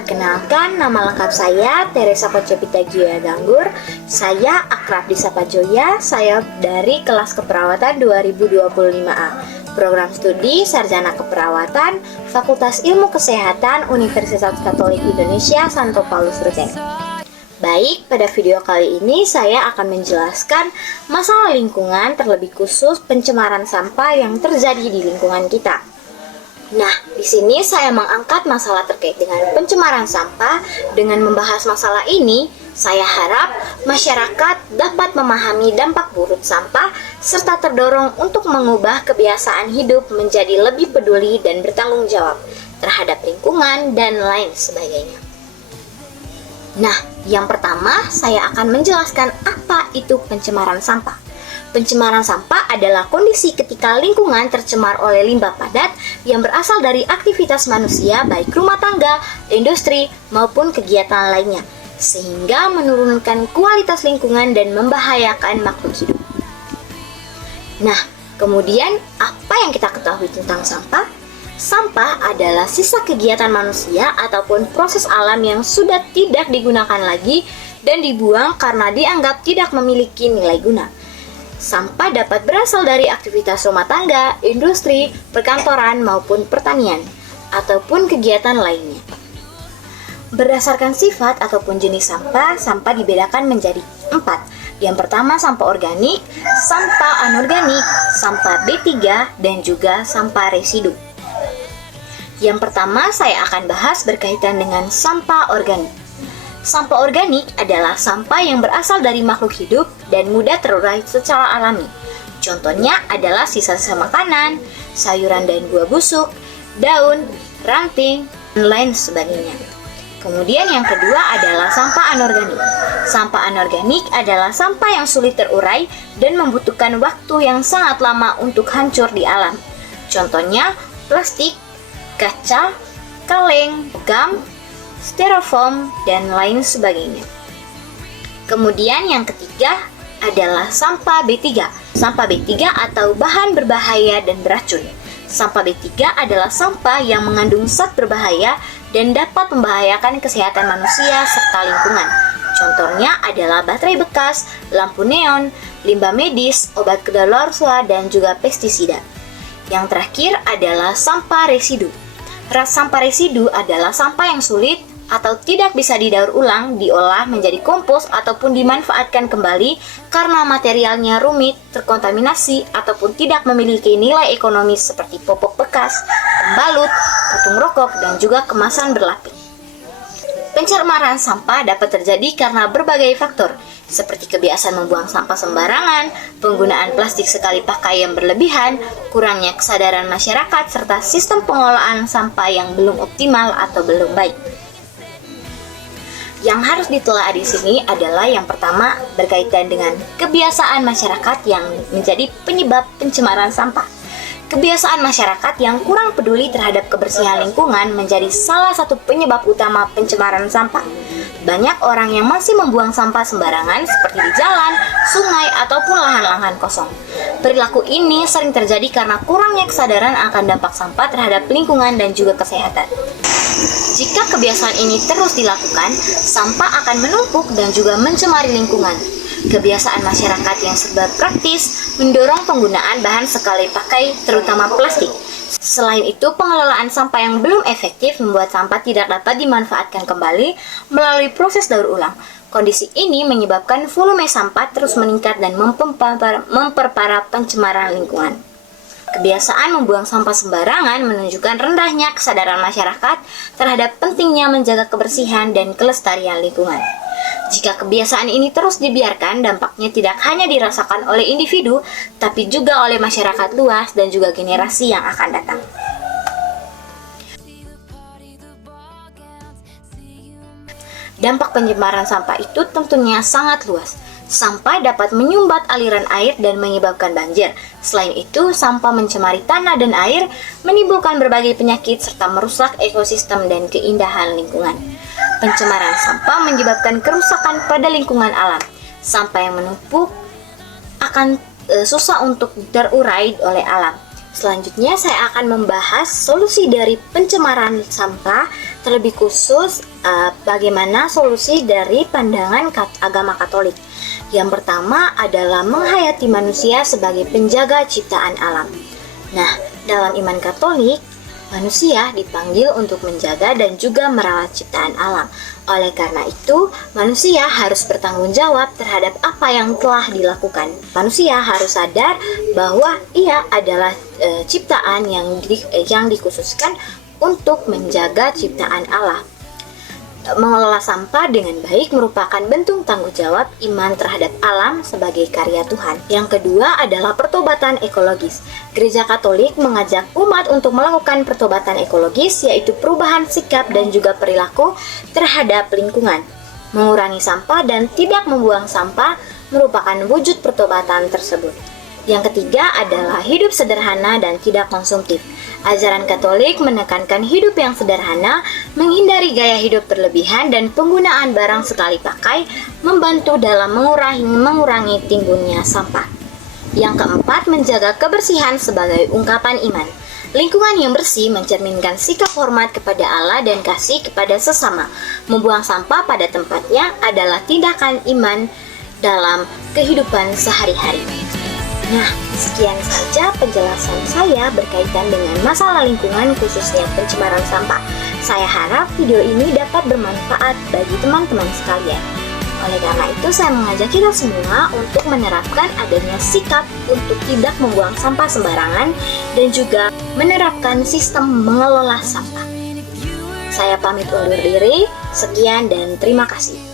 Perkenalkan, nama lengkap saya Teresa Kocepita Joya Ganggur. Saya akrab disapa Joya. Saya dari kelas keperawatan 2025A. Program studi Sarjana Keperawatan, Fakultas Ilmu Kesehatan, Universitas Katolik Indonesia Santo Paulus Ruteng. Baik, pada video kali ini saya akan menjelaskan masalah lingkungan, terlebih khusus pencemaran sampah yang terjadi di lingkungan kita. Nah, di sini saya mengangkat masalah terkait dengan pencemaran sampah. Dengan membahas masalah ini, saya harap masyarakat dapat memahami dampak buruk sampah serta terdorong untuk mengubah kebiasaan hidup menjadi lebih peduli dan bertanggung jawab terhadap lingkungan dan lain sebagainya. Nah, yang pertama saya akan menjelaskan apa itu pencemaran sampah. Pencemaran sampah adalah kondisi ketika lingkungan tercemar oleh limbah padat yang berasal dari aktivitas manusia, baik rumah tangga, industri, maupun kegiatan lainnya, sehingga menurunkan kualitas lingkungan dan membahayakan makhluk hidup. Nah, kemudian apa yang kita ketahui tentang sampah? Sampah adalah sisa kegiatan manusia ataupun proses alam yang sudah tidak digunakan lagi dan dibuang karena dianggap tidak memiliki nilai guna. Sampah dapat berasal dari aktivitas rumah tangga, industri, perkantoran, maupun pertanian, ataupun kegiatan lainnya. Berdasarkan sifat ataupun jenis sampah, sampah dibedakan menjadi 4. Yang pertama sampah organik, sampah anorganik, sampah B3, dan juga sampah residu. Yang pertama saya akan bahas berkaitan dengan sampah organik. Sampah organik adalah sampah yang berasal dari makhluk hidup dan mudah terurai secara alami. Contohnya adalah sisa-sisa makanan, sayuran dan buah busuk, daun, ranting, dan lain sebagainya. Kemudian yang kedua adalah sampah anorganik. Sampah anorganik adalah sampah yang sulit terurai dan membutuhkan waktu yang sangat lama untuk hancur di alam. Contohnya plastik, kaca, kaleng, gam, styrofoam, dan lain sebagainya. Kemudian yang ketiga adalah sampah B3. Sampah B3 atau bahan berbahaya dan beracun. Sampah B3 adalah sampah yang mengandung zat berbahaya dan dapat membahayakan kesehatan manusia serta lingkungan. Contohnya adalah baterai bekas, lampu neon, limbah medis, obat kedaluarsa, dan juga pestisida. Yang terakhir adalah sampah residu. Sampah residu adalah sampah yang sulit atau tidak bisa didaur ulang, diolah menjadi kompos ataupun dimanfaatkan kembali karena materialnya rumit, terkontaminasi, ataupun tidak memiliki nilai ekonomis seperti popok bekas, pembalut, puntung rokok, dan juga kemasan berlapis. Pencemaran sampah dapat terjadi karena berbagai faktor, seperti kebiasaan membuang sampah sembarangan, penggunaan plastik sekali pakai yang berlebihan, kurangnya kesadaran masyarakat, serta sistem pengelolaan sampah yang belum optimal atau belum baik. Yang harus ditelaah di sini adalah yang pertama berkaitan dengan kebiasaan masyarakat yang menjadi penyebab pencemaran sampah. Kebiasaan masyarakat yang kurang peduli terhadap kebersihan lingkungan menjadi salah satu penyebab utama pencemaran sampah. Banyak orang yang masih membuang sampah sembarangan seperti di jalan, sungai, ataupun lahan-lahan kosong. Perilaku ini sering terjadi karena kurangnya kesadaran akan dampak sampah terhadap lingkungan dan juga kesehatan. Jika kebiasaan ini terus dilakukan, sampah akan menumpuk dan juga mencemari lingkungan. Kebiasaan masyarakat yang serba praktis mendorong penggunaan bahan sekali pakai, terutama plastik. Selain itu, pengelolaan sampah yang belum efektif membuat sampah tidak dapat dimanfaatkan kembali melalui proses daur ulang. Kondisi ini menyebabkan volume sampah terus meningkat dan memperparah pencemaran lingkungan. Kebiasaan membuang sampah sembarangan menunjukkan rendahnya kesadaran masyarakat terhadap pentingnya menjaga kebersihan dan kelestarian lingkungan. Jika kebiasaan ini terus dibiarkan, dampaknya tidak hanya dirasakan oleh individu, tapi juga oleh masyarakat luas dan juga generasi yang akan datang. Dampak pencemaran sampah itu tentunya sangat luas. Sampah dapat menyumbat aliran air dan menyebabkan banjir. Selain itu, sampah mencemari tanah dan air, menimbulkan berbagai penyakit serta merusak ekosistem dan keindahan lingkungan. Pencemaran sampah menyebabkan kerusakan pada lingkungan alam. Sampah yang menumpuk akan susah untuk terurai oleh alam. Selanjutnya saya akan membahas solusi dari pencemaran sampah Terlebih khusus, bagaimana solusi dari pandangan agama Katolik. Yang pertama adalah menghayati manusia sebagai penjaga ciptaan alam. Nah, dalam iman Katolik, manusia dipanggil untuk menjaga dan juga merawat ciptaan alam. Oleh karena itu, manusia harus bertanggung jawab terhadap apa yang telah dilakukan. Manusia harus sadar bahwa ia adalah ciptaan yang dikhususkan untuk menjaga ciptaan Allah. Mengelola sampah dengan baik merupakan bentuk tanggung jawab iman terhadap alam sebagai karya Tuhan. Yang kedua adalah pertobatan ekologis. Gereja Katolik mengajak umat untuk melakukan pertobatan ekologis, yaitu perubahan sikap dan juga perilaku terhadap lingkungan. Mengurangi sampah dan tidak membuang sampah merupakan wujud pertobatan tersebut. Yang ketiga adalah hidup sederhana dan tidak konsumtif. Ajaran Katolik menekankan hidup yang sederhana, menghindari gaya hidup berlebihan dan penggunaan barang sekali pakai, membantu dalam mengurangi timbulnya sampah. Yang keempat, menjaga kebersihan sebagai ungkapan iman. Lingkungan yang bersih mencerminkan sikap hormat kepada Allah dan kasih kepada sesama. Membuang sampah pada tempatnya adalah tindakan iman dalam kehidupan sehari-hari. Nah, sekian saja penjelasan saya berkaitan dengan masalah lingkungan, khususnya pencemaran sampah. Saya harap video ini dapat bermanfaat bagi teman-teman sekalian. Oleh karena itu, saya mengajak kita semua untuk menerapkan adanya sikap untuk tidak membuang sampah sembarangan dan juga menerapkan sistem mengelola sampah. Saya pamit undur diri, sekian dan terima kasih.